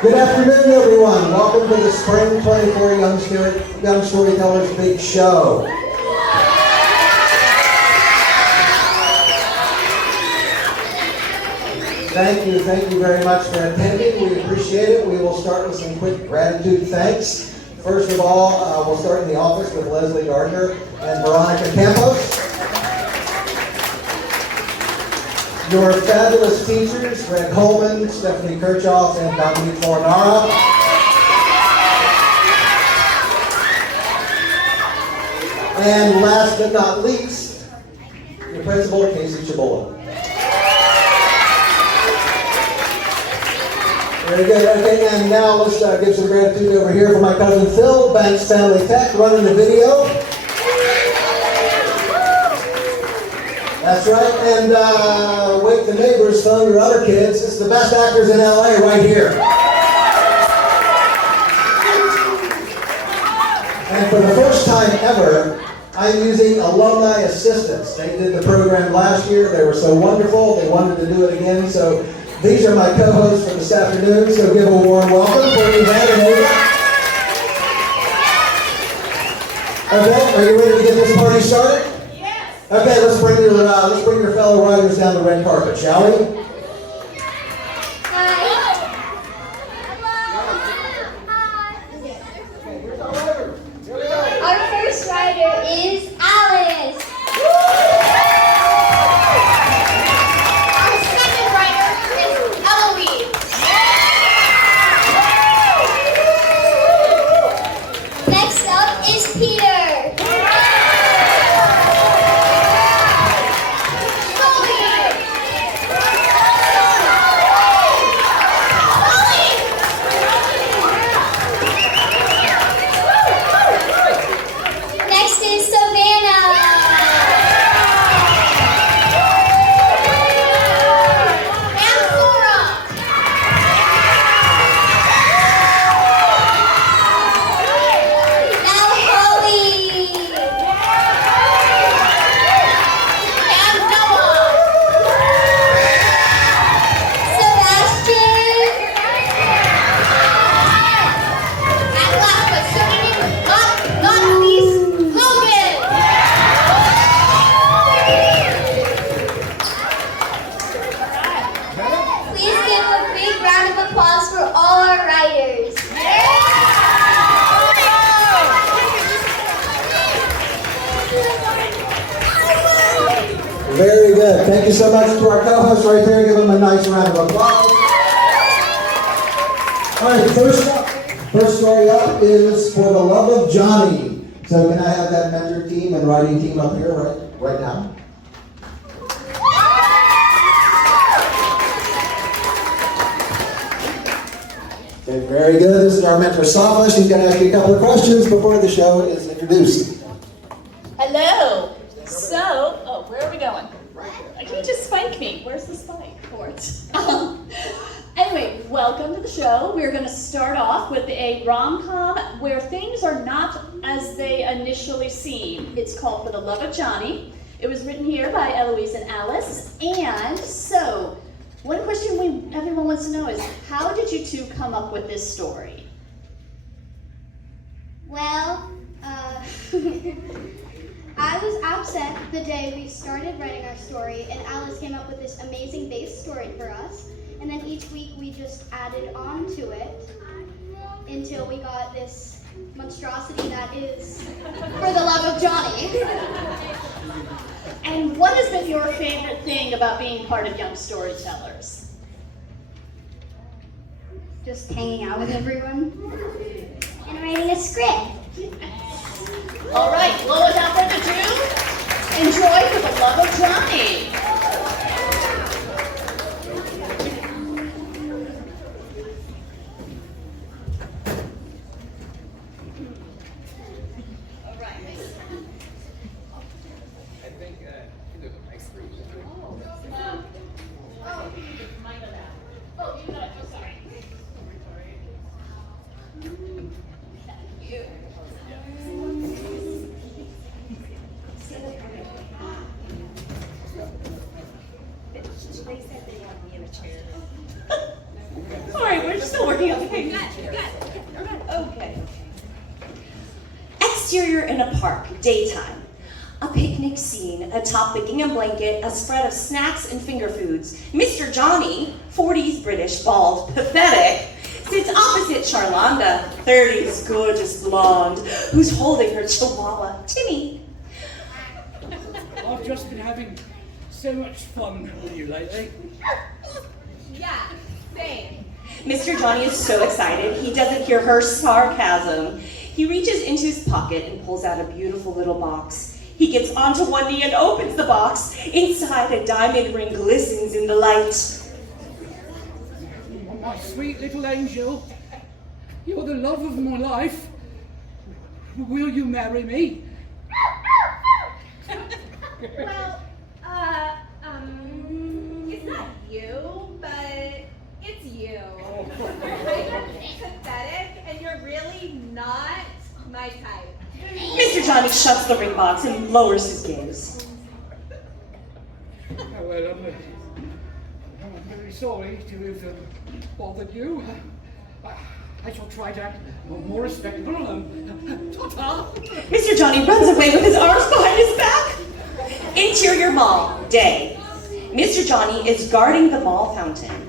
Good afternoon, everyone. Welcome to the Spring 24 Young Storytellers Big Show. Thank you very much for attending. We appreciate it. We will start with some quick gratitude thanks. First of all, we'll start in the office with Leslie Gardner and Veronica Campos. Your fabulous teachers, Greg Coleman, Stephanie Kirchhoff, and Dominique Fornara. And last but not least, your principal, Casey Chabola. Very good. Okay, and now let's give some gratitude over here for my cousin Phil, Banks Family Tech, running the video. That's right, and wake the neighbors, phone your other kids. It's the best actors in LA right here. And for the first time ever, I'm using alumni assistants. They did the program last year. They were so wonderful. They wanted to do it again. So these are my co-hosts for this afternoon. So give a warm welcome for Yvette and Ava. Okay, are you ready to get this party started? Okay, let's bring your fellow writers down the red carpet, shall we? Hi. Our first writer is Alice. Our second writer is Eloise. Next up is Peter. Very good. Thank you so much to our co-hosts right there. Give them a nice round of applause. All right, first story up is For the Love of Johnny. So can I have that mentor team and writing team up here right now? Okay, very good. This is our mentor, Safa. She's going to ask you a couple of questions before the show is introduced. Hello. So, where are we going? You just spike me. Where's the spike for it? Anyway, welcome to the show. We're going to start off with a rom-com where things are not as they initially seem. It's called For the Love of Johnny. It was written here by Eloise and Alice. And so, one question everyone wants to know is, how did you two come up with this story? Well, I was upset the day we started writing our story, and Alice came up with this amazing base story for us. And then each week we just added on to it until we got this monstrosity that is For the Love of Johnny. And what has been your favorite thing about being part of Young Storytellers? Just hanging out with everyone and writing a script. All right, well, without further ado, enjoy For the Love of Johnny. All right. I think there's a nice room. Oh, you know it. Oh, sorry. Thank you. Okay. Exterior in a park, daytime. A picnic scene, atop the gingham blanket, a spread of snacks and finger foods. Mr. Johnny, 40s British, bald, pathetic, sits opposite Charlanda, 30s gorgeous blonde, who's holding her chihuahua, Timmy. I've just been having so much fun with you lately. Yeah, same. Mr. Johnny is so excited, he doesn't hear her sarcasm. He reaches into his pocket and pulls out a beautiful little box. He gets onto one knee and opens the box. Inside, a diamond ring glistens in the light. My sweet little angel, you're the love of my life. Will you marry me? Well, it's not you, but it's you. You're pathetic, and you're really not my type. Mr. Johnny shuts the ring box and lowers his gaze. Well, I'm very sorry to have bothered you. I shall try to act more respectable. Ta-ta! Mr. Johnny runs away with his arms behind his back. Interior mall, day. Mr. Johnny is guarding the mall fountain.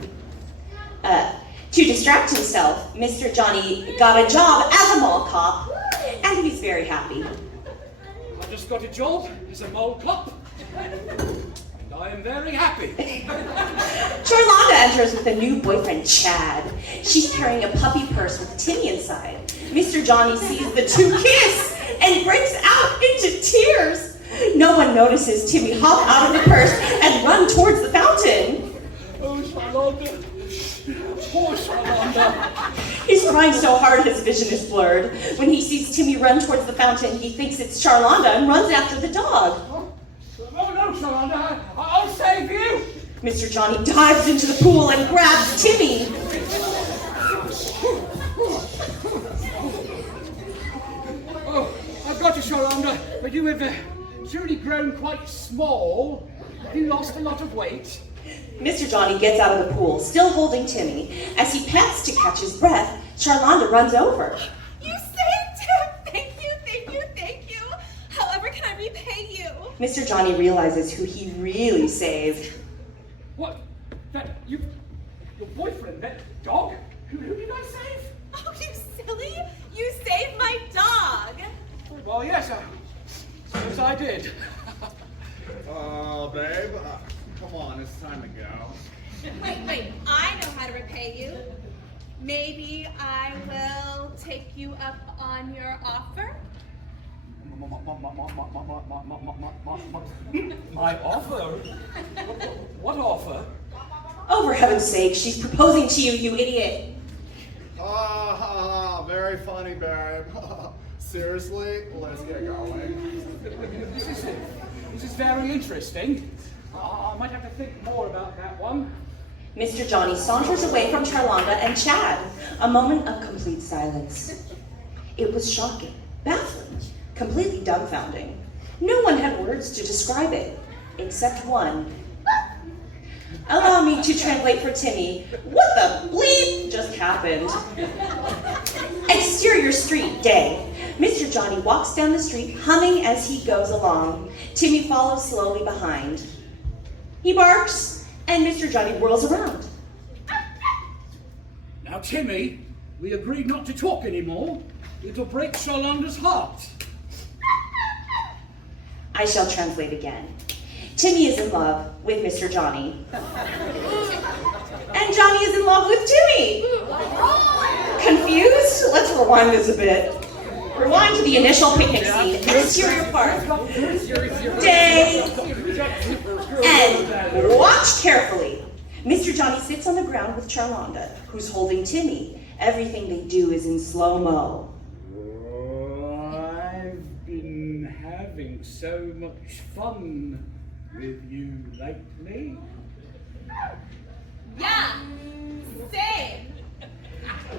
To distract himself, Mr. Johnny got a job as a mall cop, and he's very happy. I just got a job as a mall cop, and I am very happy. Charlanda enters with a new boyfriend, Chad. She's carrying a puppy purse with Timmy inside. Mr. Johnny sees the two kiss and breaks out into tears. No one notices Timmy hop out of the purse and run towards the fountain. Oh, Charlanda. Poor Charlanda. He's trying so hard his vision is blurred. When he sees Timmy run towards the fountain, he thinks it's Charlanda and runs after the dog. Oh no, Charlanda, I'll save you. Mr. Johnny dives into the pool and grabs Timmy. Oh, I've got you, Charlanda, but you have surely grown quite small. Have you lost a lot of weight? Mr. Johnny gets out of the pool, still holding Timmy. As he pants to catch his breath, Charlanda runs over. You saved him! Thank you, thank you, thank you! However can I repay you? Mr. Johnny realizes who he really saved. What? Your boyfriend, that dog? Who did I save? Oh, you silly! You saved my dog! Well, yes, suppose I did. Oh, babe. Come on, it's time to go. Wait, I know how to repay you. Maybe I will take you up on your offer? My offer? What offer? Oh, for heaven's sake, she's proposing to you, you idiot. Very funny, babe. Seriously, let's get going. This is very interesting. I might have to think more about that one. Mr. Johnny saunters away from Charlanda and Chad. A moment of complete silence. It was shocking, baffling, completely dumbfounding. No one had words to describe it, except one. Allow me to translate for Timmy. What the bleep just happened? Exterior street, day. Mr. Johnny walks down the street, humming as he goes along. Timmy follows slowly behind. He barks, and Mr. Johnny whirls around. Now, Timmy, we agreed not to talk anymore. It'll break Charlanda's heart. I shall translate again. Timmy is in love with Mr. Johnny. And Johnny is in love with Timmy. Confused? Let's rewind this a bit. Rewind to the initial picnic scene. Exterior park. Day. And watch carefully. Mr. Johnny sits on the ground with Charlanda, who's holding Timmy. Everything they do is in slow-mo. I've been having so much fun with you lately. Yeah, same.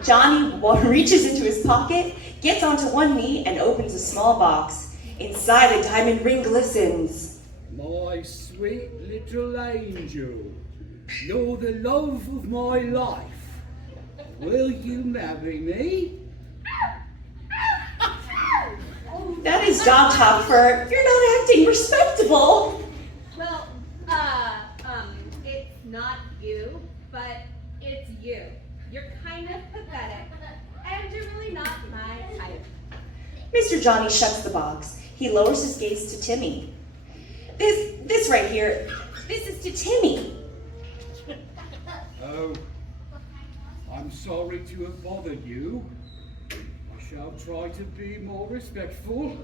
Johnny reaches into his pocket, gets onto one knee, and opens a small box. Inside, a diamond ring glistens. My sweet little angel, you're the love of my life. Will you marry me? That is dog talk for you're not acting respectable. Well, it's not you, but it's you. You're kind of pathetic, and you're really not my type. Mr. Johnny shuts the box. He lowers his gaze to Timmy. This right here, this is to Timmy. Oh, I'm sorry to have bothered you. I shall try to be more respectful.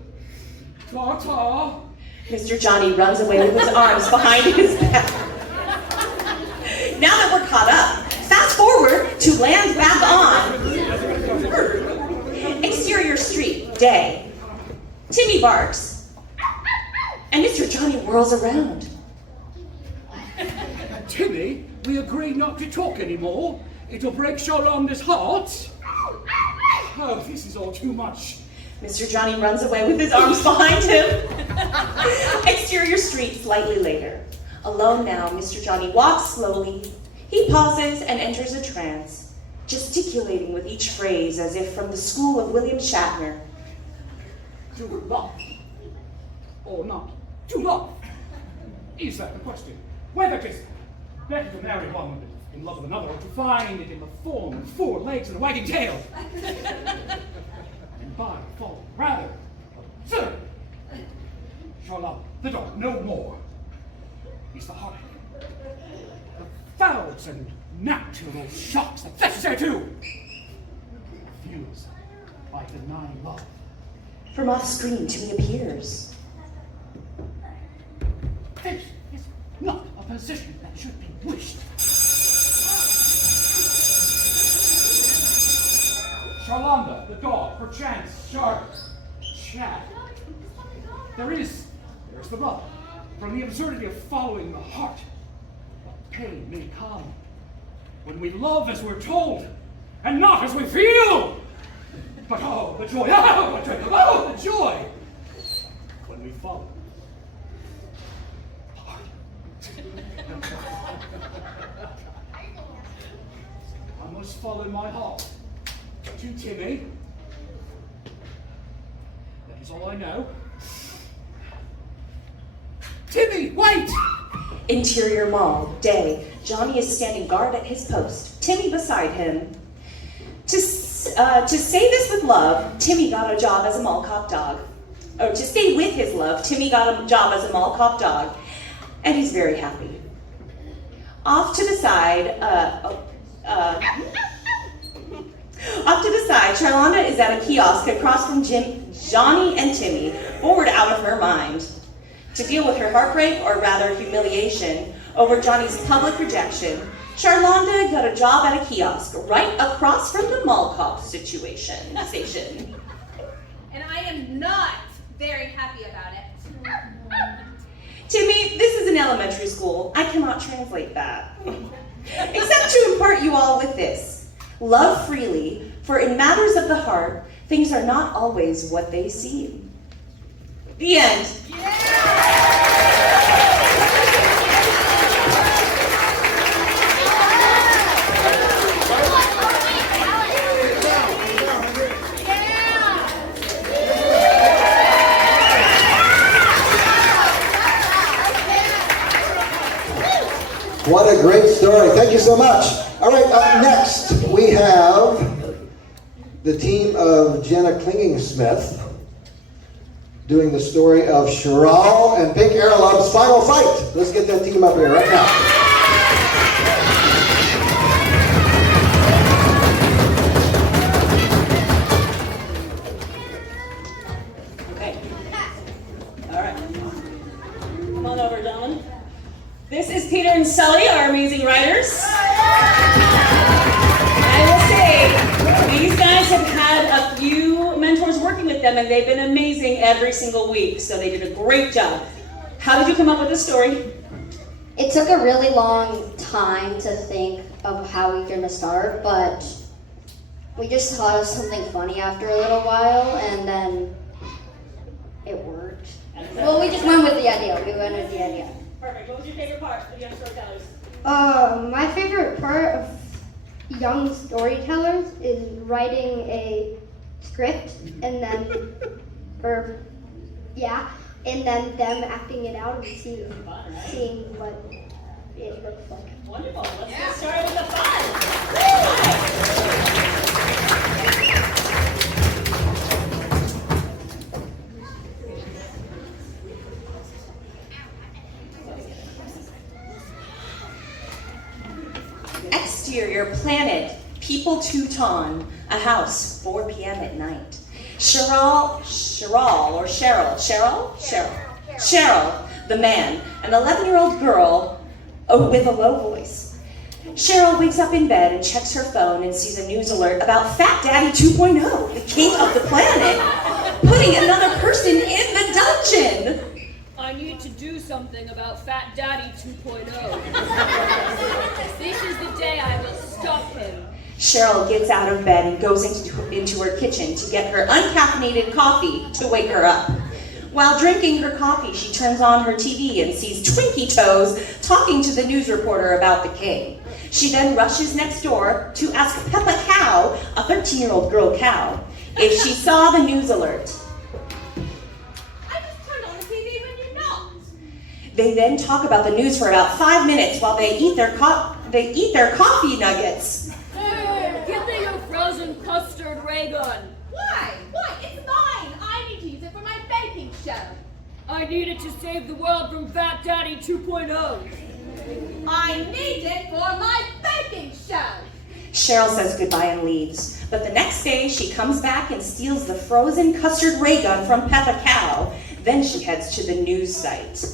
Ta-ta! Mr. Johnny runs away with his arms behind his back. Now that we're caught up, fast forward to land back on. Exterior street, day. Timmy barks. And Mr. Johnny whirls around. Timmy, we agree not to talk anymore. It'll break Charlonda's heart. Oh, this is all too much. Mr. Johnny runs away with his arms behind him. Exterior street, slightly later. Alone now, Mr. Johnny walks slowly. He pauses and enters a trance, gesticulating with each phrase as if from the school of William Shatner. To love or not to love? Is that the question? Whether it is better to marry one in love with another or to find it in the form of 4 legs and a wagging tail? And by fall, rather, sir, Charlotte, the dog, no more. Is the heart. The 1,000 natural shocks that flesh is there too. Refuse by denying love. From off screen, Timmy appears. This is not a position that should be wished. Charlanda, the dog, perchance, sharp, Chad. There's the rub. From the absurdity of following the heart, the pain may come when we love as we're told, and not as we feel. But oh, the joy, oh, the joy, when we follow. I must follow my heart. To Timmy. That is all I know. Timmy, wait! Interior mall, day. Johnny is standing guard at his post. Timmy beside him. To say this with love, Timmy got a job as a mall cop dog. Or to stay with his love, Timmy got a job as a mall cop dog. And he's very happy. Off to the side, Charlanda is at a kiosk across from Johnny and Timmy, bored out of her mind. To deal with her heartbreak, or rather humiliation, over Johnny's public rejection, Charlanda got a job at a kiosk right across from the mall cop station. And I am not very happy about it. Timmy, this is an elementary school. I cannot translate that. Except to impart you all with this. Love freely, for in matters of the heart, things are not always what they seem. The end. What a great story. Thank you so much. All right, up next we have the team of Jenna Klinging-Smith doing the story of Chiral and Pink Aerolob's final fight. Let's get that team up here right now. Okay. All right. Come on over, gentlemen. This is Peter and Sully, our amazing writers. I will say, these guys have had a few mentors working with them, and they've been amazing every single week, so they did a great job. How did you come up with this story? It took a really long time to think of how we were going to start, but we just thought of something funny after a little while, and then it worked. Well, we just went with the idea. Perfect. What was your favorite part of Young Storytellers? My favorite part young storytellers is writing a script and then, and then them acting it out and seeing what it looks like. Wonderful. Let's get started with the fun. Exterior planet, people Teuton, a house, 4 p.m. at night. Cheryl, the man, an 11-year-old girl with a low voice. Cheryl wakes up in bed and checks her phone and sees a news alert about Fat Daddy 2.0, the king of the planet, putting another person in the dungeon. I need to do something about Fat Daddy 2.0. This is the day I will stop him. Cheryl gets out of bed and goes into her kitchen to get her uncaffeinated coffee to wake her up. While drinking her coffee, she turns on her TV and sees Twinkie Toes talking to the news reporter about the king. She then rushes next door to ask Peppa Cow, a 13-year-old girl cow, if she saw the news alert. I just turned on the TV when you knocked. They then talk about the news for about 5 minutes while they eat their coffee nuggets. Hey, give me your frozen custard ray gun. Why? Why? It's mine. I need to use it for my baking show. I need it to save the world from Fat Daddy 2.0. I need it for my baking show. Cheryl says goodbye and leaves, but the next day she comes back and steals the frozen custard ray gun from Peppa Cow. Then she heads to the news site.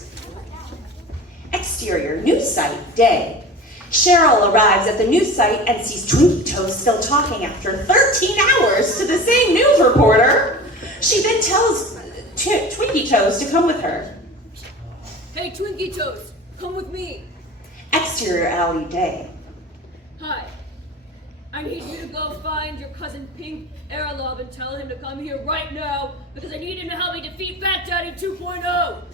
Exterior news site, day. Cheryl arrives at the news site and sees Twinkie Toes still talking after 13 hours to the same news reporter. She then tells Twinkie Toes to come with her. Hey, Twinkie Toes, come with me. Exterior alley, day. Hi. I need you to go find your cousin Pink Airlob and tell him to come here right now because I need him to help me defeat Fat Daddy 2.0. Okay,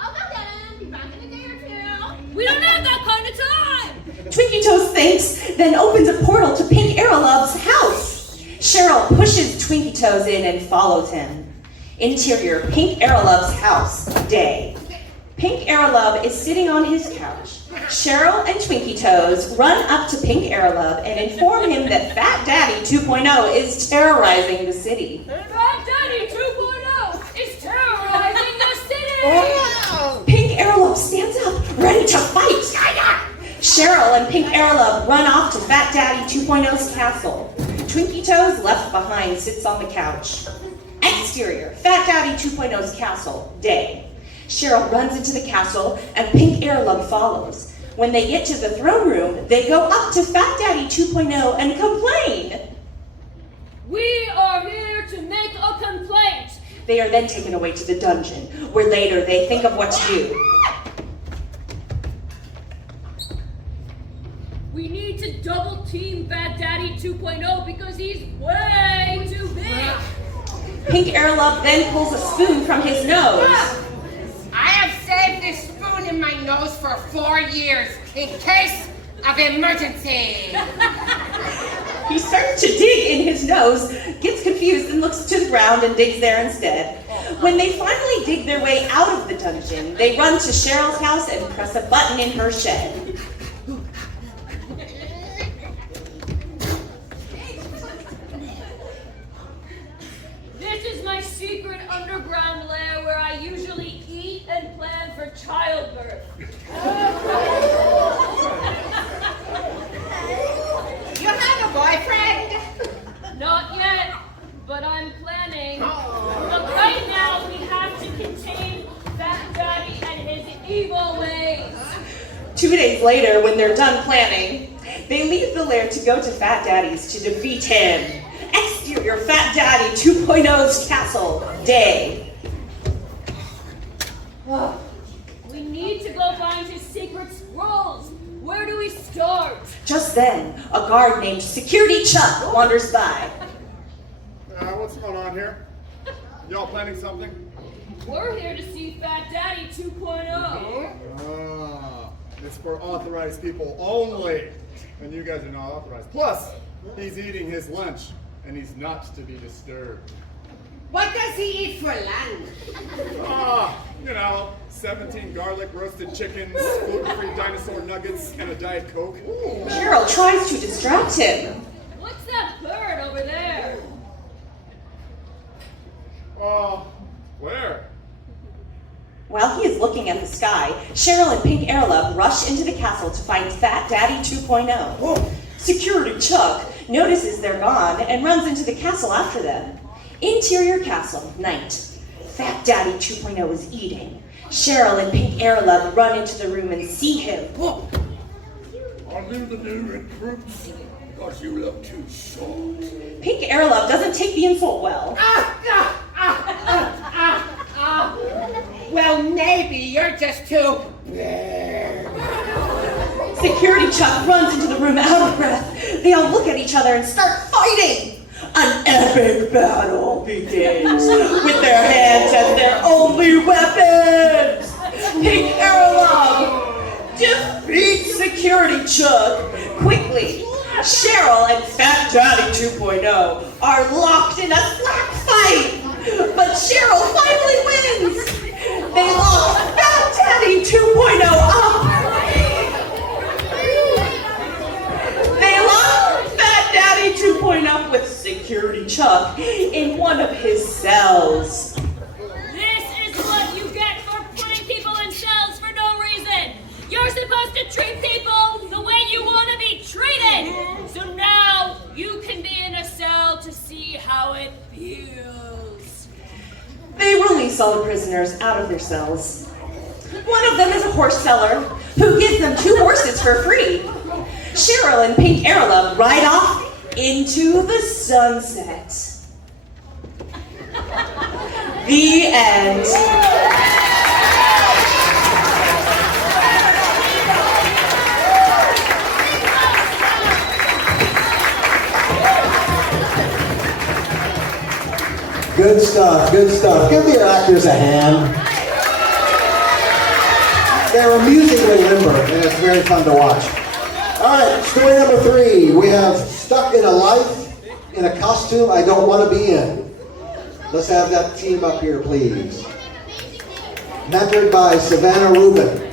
I'll go get him. Be back in a day or two. We don't have that kind of time! Twinkie Toes thanks, then opens a portal to Pink Airlob's house. Cheryl pushes Twinkie Toes in and follows him. Interior, Pink Airlob's house, day. Pink Airlob is sitting on his couch. Cheryl and Twinkie Toes run up to Pink Airlob and inform him that Fat Daddy 2.0 is terrorizing the city. Fat Daddy 2.0 is terrorizing the city! Pink Airlob stands up, ready to fight. Cheryl and Pink Airlob run off to Fat Daddy 2.0's castle. Twinkie Toes, left behind, sits on the couch. Exterior, Fat Daddy 2.0's castle, day. Cheryl runs into the castle and Pink Airlob follows. When they get to the throne room, they go up to Fat Daddy 2.0 and complain. We are here to make a complaint. They are then taken away to the dungeon, where later they think of what to do. We need to double team Fat Daddy 2.0 because he's way too big. Pink Airlob then pulls a spoon from his nose. I have saved this spoon in my nose for 4 years in case of emergency. He starts to dig in his nose, gets confused and looks to the ground and digs there instead. When they finally dig their way out of the dungeon, they run to Cheryl's house and press a button in her shed. This is my secret underground lair where I usually eat and plan for childbirth. You have a boyfriend? Not yet, but I'm planning. But right now we have to contain Fat Daddy and his evil ways. 2 days later, when they're done planning, they leave the lair to go to Fat Daddy's to defeat him. Exterior, Fat Daddy 2.0's castle, day. We need to go find his secret scrolls. Where do we start? Just then, a guard named Security Chuck wanders by. What's going on here? Y'all planning something? We're here to see Fat Daddy 2.0. It's for authorized people only. and you guys are not authorized. Plus, he's eating his lunch, and he's not to be disturbed. What does he eat for lunch? 17 garlic roasted chickens, gluten-free dinosaur nuggets, and a Diet Coke. Cheryl tries to distract him. What's that bird over there? Where? While he is looking at the sky, Cheryl and Pink Airlove rush into the castle to find Fat Daddy 2.0. Security Chuck notices they're gone and runs into the castle after them. Interior castle, night. Fat Daddy 2.0 is eating. Cheryl and Pink Airlove run into the room and see him. Are you the new recruits? Because you look too short. Pink Airlove doesn't take the insult well. Well, maybe you're just too... Security Chuck runs into the room out of breath. They all look at each other and start fighting. An epic battle begins with their hands as their only weapons. Pink Airlove defeats Security Chuck quickly. Cheryl and Fat Daddy 2.0 are locked in a slap fight, but Cheryl finally wins. They lock Fat Daddy 2.0 up. They lock Fat Daddy 2.0 with Security Chuck in one of his cells. This is what you get for putting people in cells for no reason. You're supposed to treat people the way you want to be treated. So now you can be in a cell to see how it feels. They release all the prisoners out of their cells. One of them is a horse seller who gives them 2 horses for free. Cheryl and Pink Airlove ride off into the sunset. The end. Good stuff, good stuff. Give your actors a hand. They're amusingly limber, and it's very fun to watch. All right, story number 3. We have Stuck in a Life in a Costume I Don't Want to Be In. Let's have that team up here, please. Mentored by Savannah Rubin.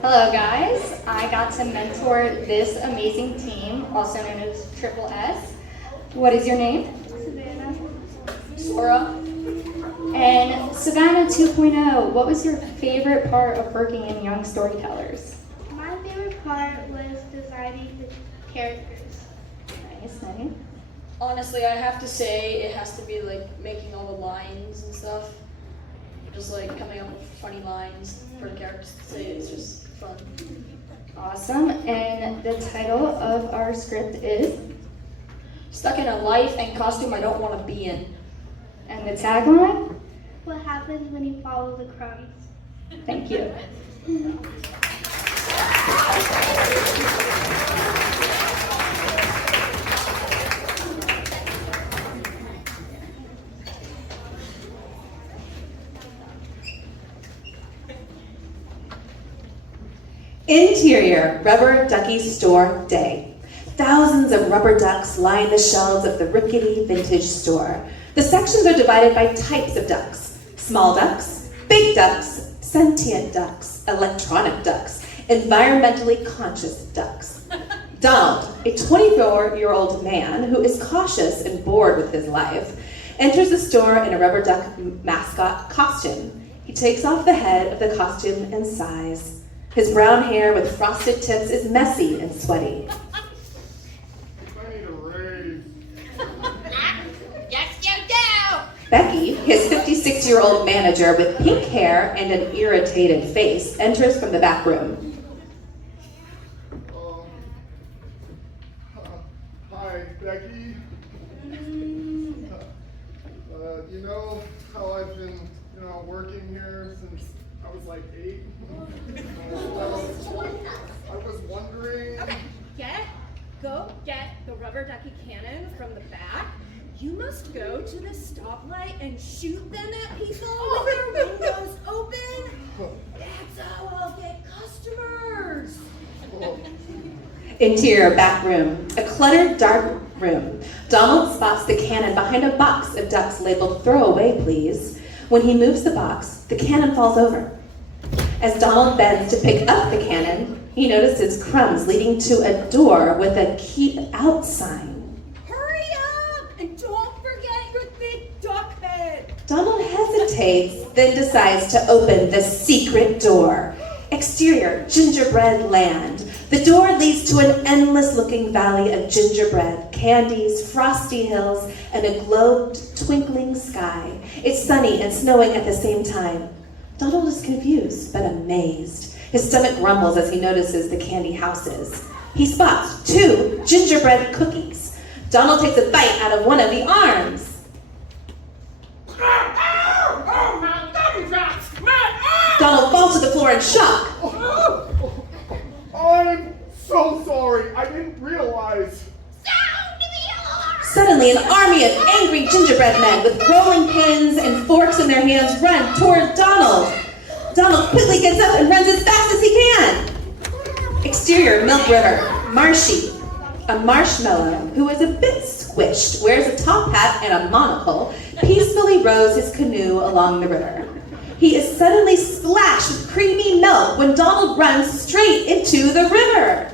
Hello guys, I got to mentor this amazing team, also known as Triple S. What is your name? Savannah. Sora. And Savannah 2.0, what was your favorite part of working in Young Storytellers? My favorite part was designing the characters. Nice, nice. Honestly, I have to say it has to be like making all the lines and stuff. Just like coming up with funny lines for the characters to say. It's just fun. Awesome. And the title of our script is? Stuck in a life and costume I don't want to be in. And the tagline? What happens when you follow the crumbs? Thank you. Interior, Rubber Ducky Store Day. Thousands of rubber ducks line the shelves of the rickety vintage store. The sections are divided by types of ducks. Small ducks, big ducks, sentient ducks, electronic ducks, environmentally conscious ducks. Donald, a 24-year-old man who is cautious and bored with his life, enters the store in a rubber duck mascot costume. He takes off the head of the costume and sighs. His brown hair with frosted tips is messy and sweaty. I need a raise. Yes, you do! Becky, his 56-year-old manager with pink hair and an irritated face, enters from the back room. Hi, Becky. You know how I've been, working here since I was like 8? I was wondering... Okay, go get the rubber ducky cannon from the back. You must go to the stoplight and shoot them at people with their windows open. That's how I'll get customers. Interior back room, a cluttered, dark room. Donald spots the cannon behind a box of ducks labeled "Throw away, please." When he moves the box, the cannon falls over. As Donald bends to pick up the cannon, he notices crumbs leading to a door with a "Keep Out" sign. Hurry up and don't forget your thick duck head. Donald hesitates, then decides to open the secret door. Exterior, gingerbread land. The door leads to an endless-looking valley of gingerbread, candies, frosty hills, and a globed, twinkling sky. It's sunny and snowing at the same time. Donald is confused, but amazed. His stomach rumbles as he notices the candy houses. He spots 2 gingerbread cookies. Donald takes a bite out of one of the arms. Oh, my gumdrops! My arm! Donald falls to the floor in shock. I'm so sorry. I didn't realize. Sound the alarm! Suddenly, an army of angry gingerbread men with rolling pins and forks in their hands run toward Donald. Donald quickly gets up and runs as fast as he can. Exterior, Milk River, marshy. A marshmallow, who is a bit squished, wears a top hat and a monocle, peacefully rows his canoe along the river. He is suddenly splashed with creamy milk when Donald runs straight into the river.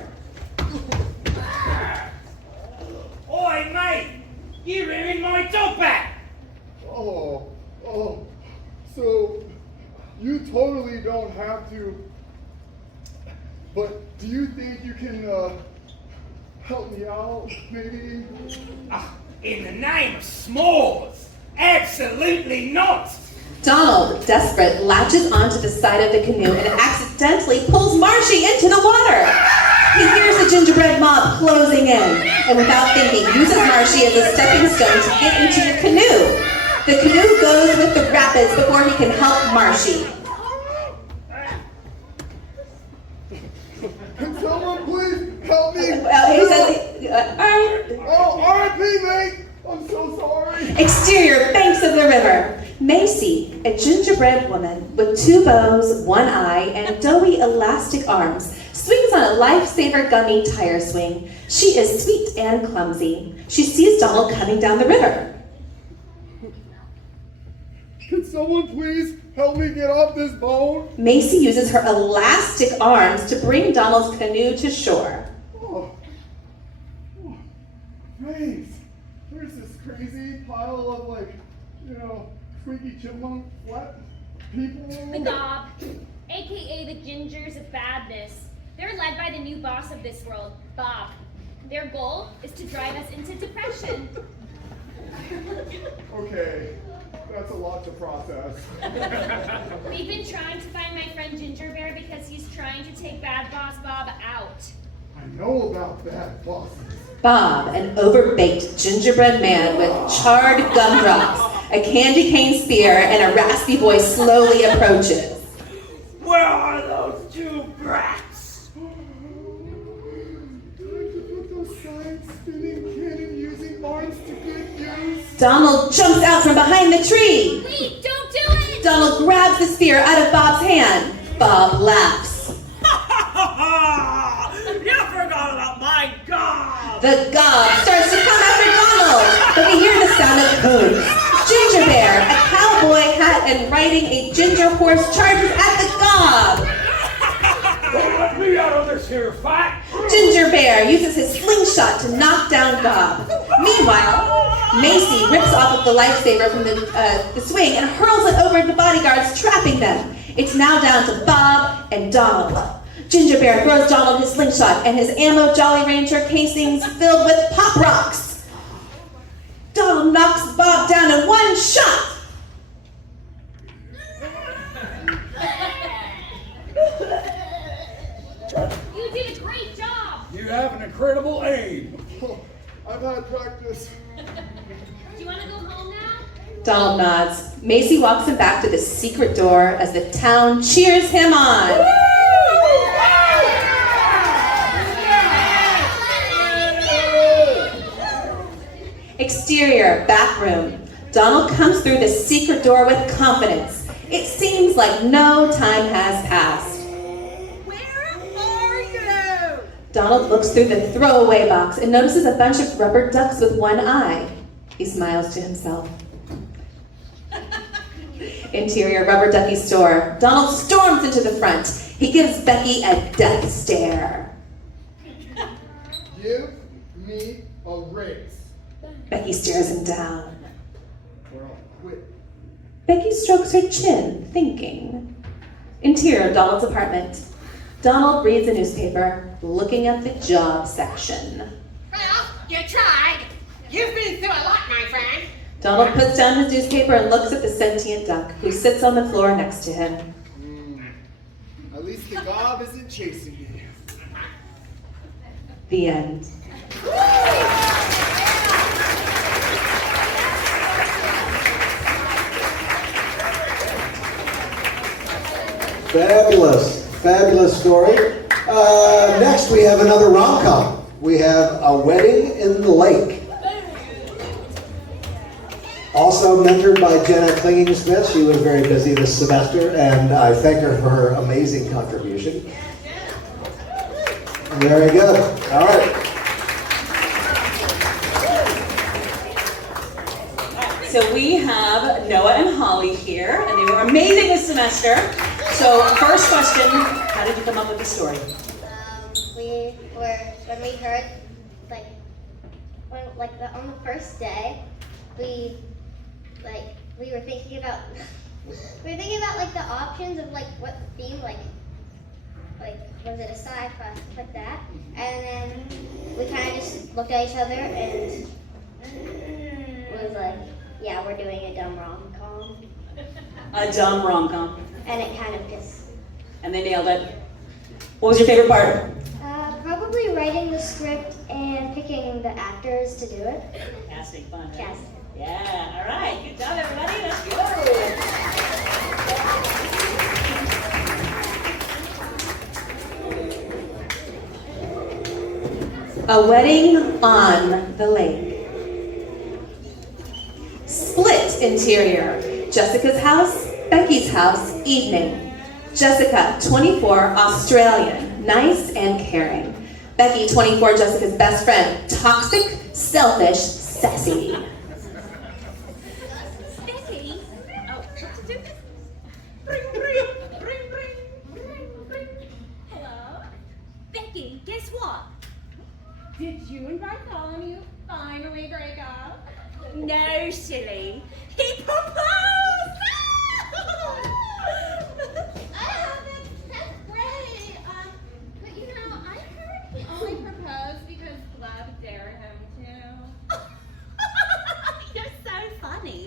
Oi, mate! You're in my top hat! Oh, so you totally don't have to. But do you think you can help me out, maybe? In the name of s'mores! Absolutely not! Donald, desperate, latches onto the side of the canoe and accidentally pulls Marshy into the water. He hears the gingerbread mob closing in, and without thinking, uses Marshy as a stepping stone to get into the canoe. The canoe goes with the rapids before he can help Marshy. Can someone please help me? He says, Oh, R.I.P. mate! I'm so sorry. Exterior, banks of the river. Macy, a gingerbread woman with 2 bows, 1 eye, and doughy elastic arms, swings on a lifesaver gummy tire swing. She is sweet and clumsy. She sees Donald coming down the river. Can someone please help me get off this boat? Macy uses her elastic arms to bring Donald's canoe to shore. Thanks. There's this crazy pile of Twinkie Chipmunk flat people. The Gob, aka the Gingers of Badness. They're led by the new boss of this world, Bob. Their goal is to drive us into depression. Okay, that's a lot to process. We've been trying to find my friend Ginger Bear because he's trying to take Bad Boss Bob out. I know about that, boss. Bob, an overbaked gingerbread man with charred gumdrops, a candy cane spear, and a raspy voice slowly approaches. Where are those 2 brats? Do I have to put those side-spinning cannon using arms to good use? Donald jumps out from behind the tree. Wait, don't do it! Donald grabs the spear out of Bob's hand. Bob laughs. You forgot about my gob! The gob starts to come after Donald, but we hear the sound of hooves. Ginger Bear, a cowboy hat and riding a ginger horse, charges at the gob. Don't let me out of this here fight! Ginger Bear uses his slingshot to knock down Gob. Meanwhile, Macy rips off of the lifesaver from the swing and hurls it over the bodyguards, trapping them. It's now down to Bob and Donald. Ginger Bear throws Donald his slingshot and his ammo Jolly Rancher casings filled with pop rocks. Donald knocks Bob down in 1 shot. You did a great job! You have an incredible aim. Oh, I've had practice. Do you want to go home now? Donald nods. Macy walks him back to the secret door as the town cheers him on. Exterior, back Donald comes through the secret door with confidence. It seems like no time has passed. Where are you? Donald looks through the throwaway box and notices a bunch of rubber ducks with one eye. He smiles to himself. Interior rubber ducky store. Donald storms into the front. He gives Becky a death stare. Give me a raise. Becky stares him down. Or I'll quit. Becky strokes her chin, thinking. Interior Donald's apartment. Donald reads a newspaper, looking at the job section. Well, you tried. You've been through a lot, my friend. Donald puts down his newspaper and looks at the sentient duck, who sits on the floor next to him. At least the gob isn't chasing me. The end. Fabulous, fabulous story. Next, we have another rom-com. We have A Wedding in the Lake. Also mentored by Jenna Clinging-Smith. She was very busy this semester, and I thank her for her amazing contribution. Very good. All right. So we have Noah and Holly here, and they were amazing this semester. So first question, how did you come up with the story? When we heard, on the first day, we were thinking about the options of what theme, was it a sci-fi, stuff like that, and then we kind of just looked at each other and was like, yeah, we're doing a dumb rom-com. A dumb rom-com. And it kind of just... And they nailed it. What was your favorite part? Probably writing the script and picking the actors to do it. Casting fun, right? Casting. Yeah, all right. Good job, everybody. Let's go. A Wedding on the Lake. Split interior. Jessica's house, Becky's house, evening. Jessica, 24, Australian, nice and caring. Becky, 24, Jessica's best friend, toxic, selfish, sassy. Becky? Oh, what to do? Ring. Hello? Becky, guess what? Did you and Bartholomew finally break up? No, silly. He proposed! That's great. But I heard he only proposed because Gleb dared him to. You're so funny.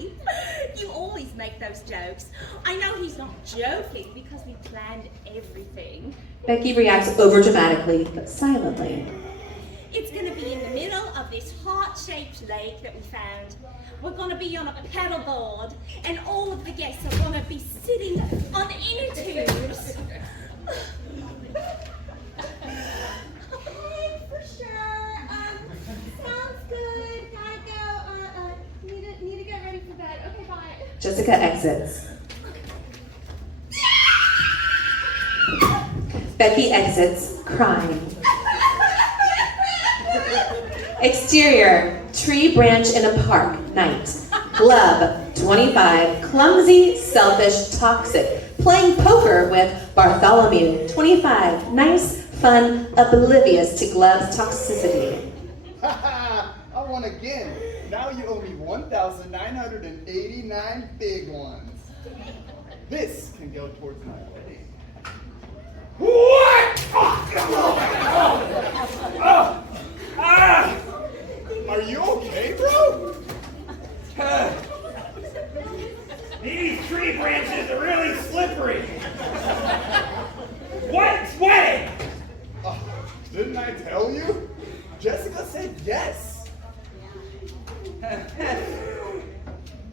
You always make those jokes. I know he's not joking because we planned everything. Becky reacts overdramatically, but silently. It's going to be in the middle of this heart-shaped lake that we found. We're going to be on a paddleboard, and all of the guests are going to be sitting on inner tubes. Okay, for sure. Sounds good. Gotta go. Need to get ready for bed. Okay, bye. Jessica exits. Becky exits, crying. Exterior, tree branch in a park, night. Gleb, 25, clumsy, selfish, toxic, playing poker with Bartholomew, 25, nice, fun, oblivious to Gleb's toxicity. I won again. Now you owe me 1,989 big ones. This can go towards my wedding. What? Are you okay, bro? These tree branches are really slippery. What wedding? Didn't I tell you? Jessica said yes.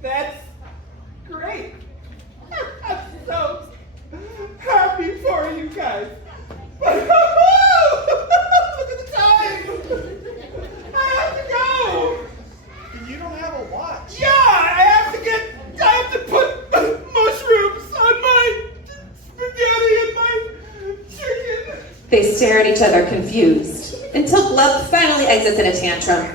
That's great. I'm so happy for you guys. But look at the time. I have to go. You don't have a watch. Yeah, I have They stare at each other confused, until Glub finally exits in a tantrum.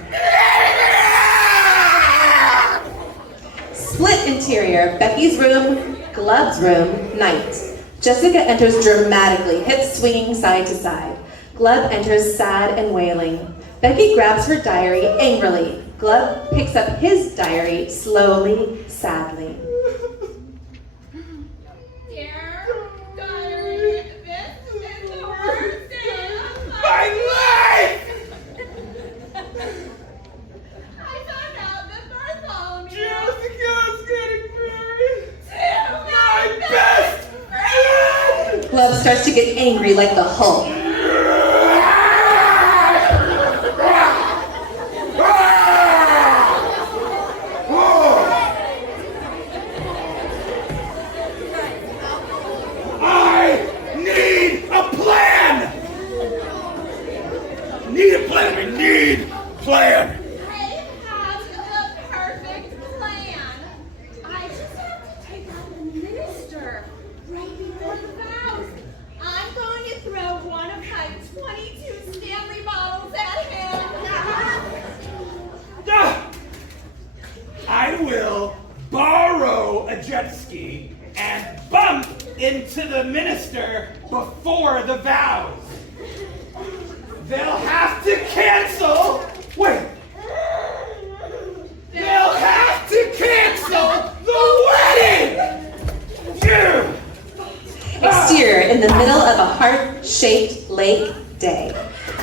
Split interior, Becky's room, Glub's room, night. Jessica enters dramatically, hips swinging side to side. Glub enters sad and wailing. Becky grabs her diary angrily. Glub picks up his diary slowly, sadly. Dear diary, this is the worst day of My life! I found out that Bartholomew Jessica's getting married! to My best friend! Glub starts to get angry like the Hulk. I need a plan! I need a plan! I have the perfect plan. I just have to take out the minister right before the vows. I'm going to throw one of my 22 Stanley bottles at him. I will borrow a jet ski and bump into the minister before the vows. They'll have to cancel. Wait. They'll have to cancel the wedding. Exterior, in the middle of a heart-shaped lake day.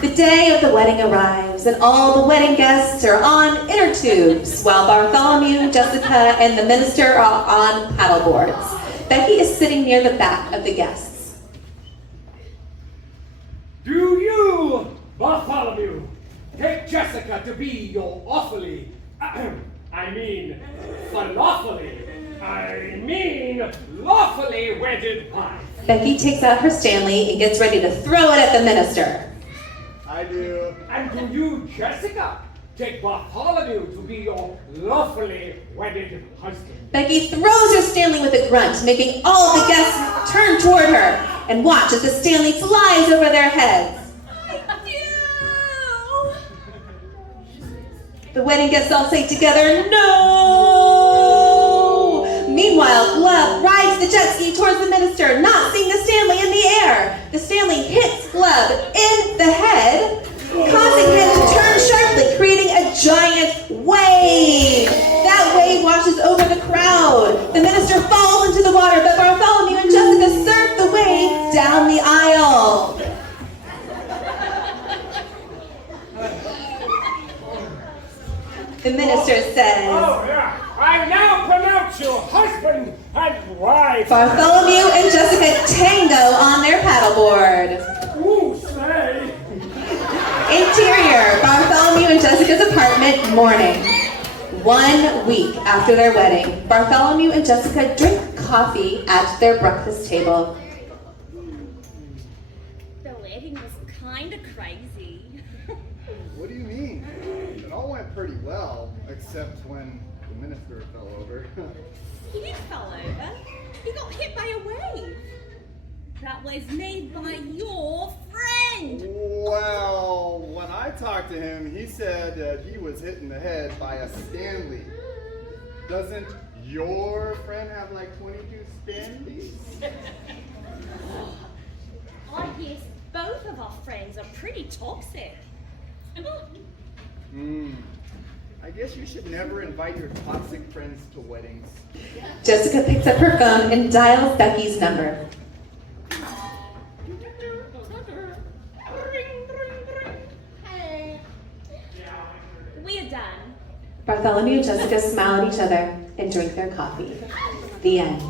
The day of the wedding arrives, and all the wedding guests are on inner tubes, while Bartholomew, Jessica, and the minister are on paddleboards. Becky is sitting near the back of the guests. Do you, Bartholomew, take Jessica to be your awfully, lawfully wedded wife? Becky takes out her Stanley and gets ready to throw it at the minister. I do. And do you, Jessica, take Bartholomew to be your lawfully wedded husband? Becky throws her Stanley with a grunt, making all of the guests turn toward her and watch as the Stanley flies over their heads. I do. The wedding guests all say together, "No!" Meanwhile, Glub rides the jet ski towards the minister, not seeing the Stanley in the air. The Stanley hits Glub in the head, causing him to turn sharply, creating a giant wave. That wave washes over the crowd. The minister falls into the water, but Bartholomew and Jessica surf the wave down the aisle. The minister says, Oh, yeah. I now pronounce you husband and wife. Bartholomew and Jessica tango on their paddleboard. Who say? Interior, Bartholomew and Jessica's apartment, morning. 1 week after their wedding, Bartholomew and Jessica drink coffee at their breakfast table. The wedding was kind of crazy. What do you mean? It all went pretty well, except when the minister fell over. He didn't fall over. He got hit by a wave. That was made by your friend. Well, when I talked to him, he said that he was hit in the head by a Stanley. Doesn't your friend have like 22 Stanleys? I guess both of our friends are pretty toxic. I guess you should never invite your toxic friends to weddings. Jessica picks up her phone and dials Becky's number. Hey. We're done. Bartholomew and Jessica smile at each other and drink their coffee. The end.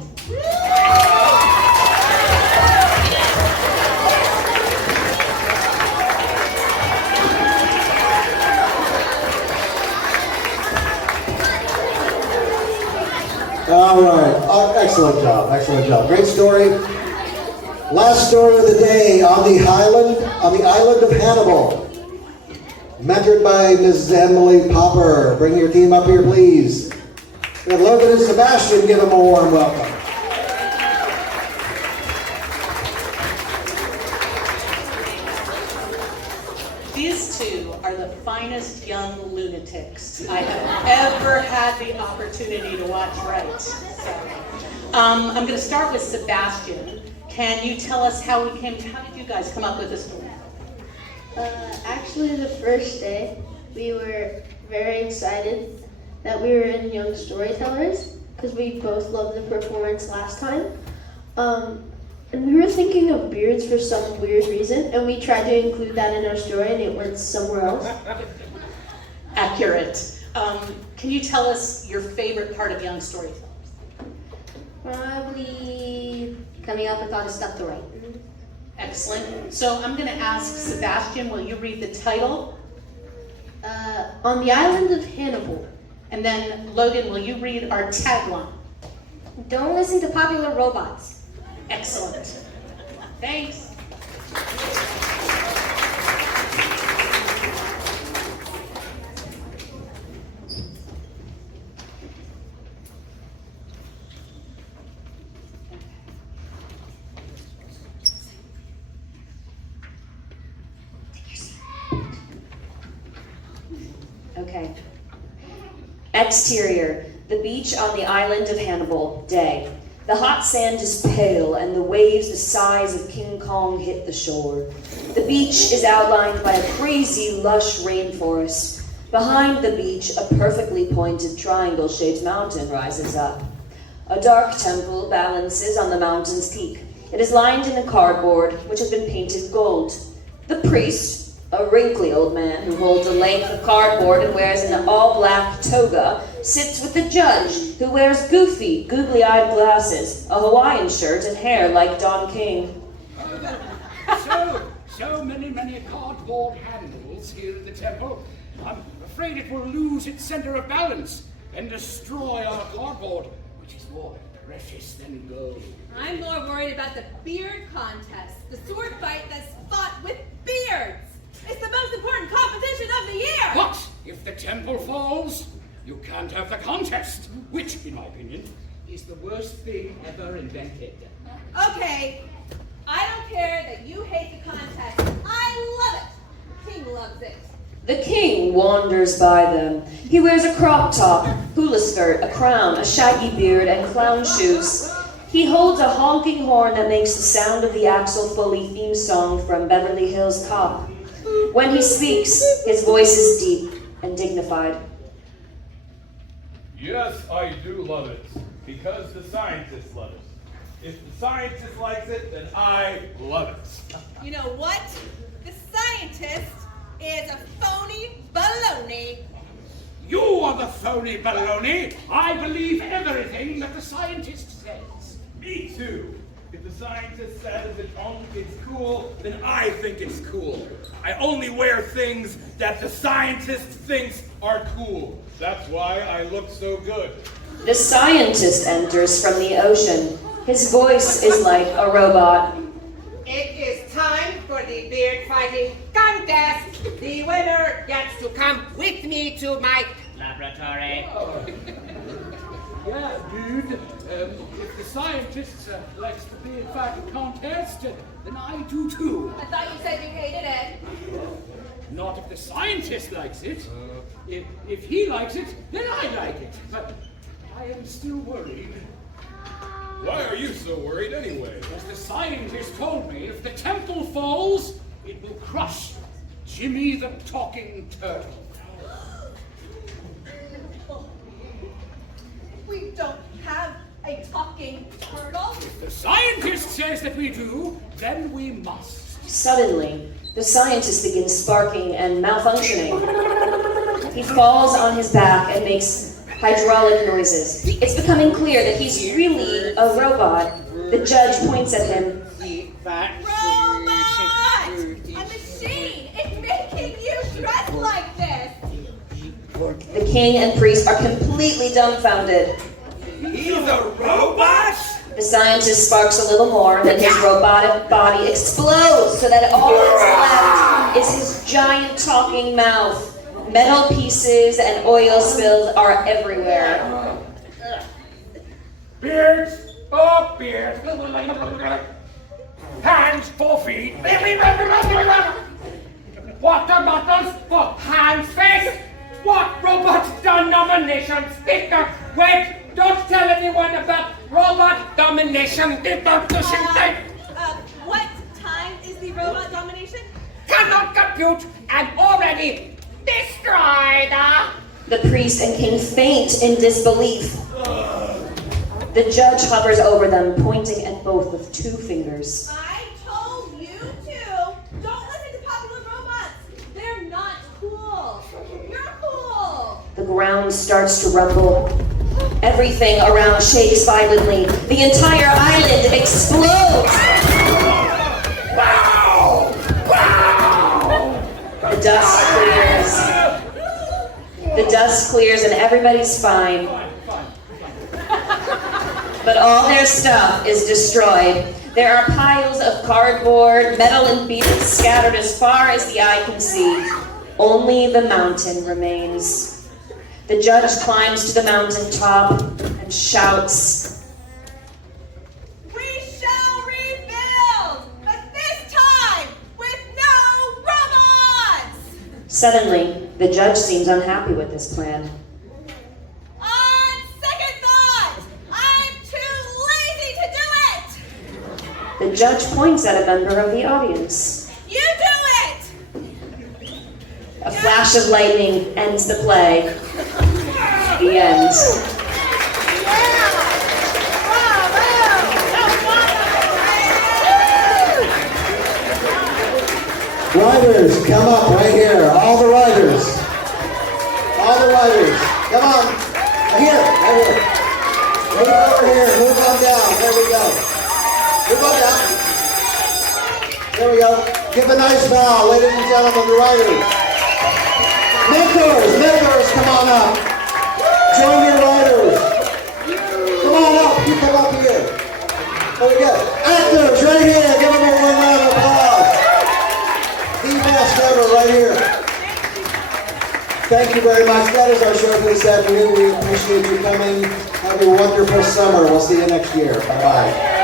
All right. Excellent job. Excellent job. Great story. Last story of the day on the island of Hannibal. Mentored by Ms. Emily Popper. Bring your team up here, please. We have Logan and Sebastian. Give them a warm welcome. These two are the finest young lunatics I have ever had the opportunity to watch write. So, I'm going to start with Sebastian. Can you tell us how did you guys come up with this story? Actually, the first day, we were very excited that we were in Young Storytellers because we both loved the performance last time. And we were thinking of beards for some weird reason, and we tried to include that in our story, and it went somewhere else. Accurate. Can you tell us your favorite part of Young Storytellers? Probably coming up with all the stuff to write. Excellent. So I'm going to ask Sebastian, will you read the title? On the Island of Hannibal. And then Logan, will you read our tagline? Don't listen to popular robots. Excellent. Thanks. Okay. Exterior, the beach on the island of Hannibal, day. The hot sand is pale, and the waves the size of King Kong hit the shore. The beach is outlined by a crazy, lush rainforest. Behind the beach, a perfectly pointed triangle-shaped mountain rises up. A dark temple balances on the mountain's peak. It is lined in cardboard, which has been painted gold. The priest, a wrinkly old man who holds a length of cardboard and wears an all-black toga, sits with the judge, who wears goofy, googly-eyed glasses, a Hawaiian shirt, and hair like Don King. So many cardboard handles here at the temple. I'm afraid it will lose its center of balance and destroy our cardboard, which is more precious than gold. I'm more worried about the beard contest, the sword fight that's fought with beards. It's the most important competition of the year! But if the temple falls, you can't have the contest, which, in my opinion, is the worst thing ever invented. Okay, I don't care that you hate the contest. I love it. King loves it. The king wanders by them. He wears a crop top, hula skirt, a crown, a shaggy beard, and clown shoes. He holds a honking horn that makes the sound of the Axel Foley theme song from Beverly Hills Cop. When he speaks, his voice is deep and dignified. Yes, I do love it, because the scientists love it. If the scientist likes it, then I love it. You know what? The scientist is a phony baloney. You are the phony baloney. I believe everything that the scientist says. Me too. If the scientist says it's cool, then I think it's cool. I only wear things that the scientist thinks are cool. That's why I look so good. The scientist enters from the ocean. His voice is like a robot. It is time for the beard fighting contest. The winner gets to come with me to my laboratory. Yeah, dude. If the scientist likes the beard fighting contest, then I do too. I thought you said you hated it. Not if the scientist likes it. If he likes it, then I like it. But I am still worried. Why are you so worried anyway? As the scientist told me, if the temple falls, it will crush Jimmy the Talking Turtle. We don't have a talking turtle. If the scientist says that we do, then we must. Suddenly, the scientist begins sparking and malfunctioning. He falls on his back and makes hydraulic noises. It's becoming clear that he's really a robot. The judge points at him. Robot! A machine! It's making you dress like this! The king and priest are completely dumbfounded. He's a robot? The scientist sparks a little more, then his robotic body explodes so that all that's left is his giant talking mouth. Metal pieces and oil spills are everywhere. Beards! Oh, beards! Hands, 4 feet! water bottles for hand space. What robot domination speaker? Wait, don't tell anyone about robot domination dictatorship thing. What time is the robot domination? Cannot compute and already destroyed. The priest and king faint in disbelief. The judge hovers over them, pointing at both with 2 fingers. I told you to. Don't listen to popular robots. They're not cool. You're cool. The ground starts to rumble. Everything around shakes violently. The entire island explodes. Wow! Wow! The dust clears. The dust clears and everybody's fine. But all their stuff is destroyed. There are piles of cardboard, metal, and beer scattered as far as the eye can see. Only the mountain remains. The judge climbs to the mountain top and shouts, We shall rebuild, but this time with no robots. Suddenly, the judge seems unhappy with this plan. On second thought, I'm too lazy to do it. The judge points at a member of the audience. You do it. A flash of lightning ends the play. The end. Riders, come up right here. All the riders. All the riders. Come on. Here, right here. Move over here. Move on down. There we go. Move on down. There we go. Give a nice bow, ladies and gentlemen, the riders. Mentors, come on up. Join your riders. Come on up. You come up here. There we go. Actors, right here. Give them a one round of applause. The best ever right here. Thank you very much. That is our show for this afternoon. We appreciate you coming. Have a wonderful summer. We'll see you next year. Bye-bye.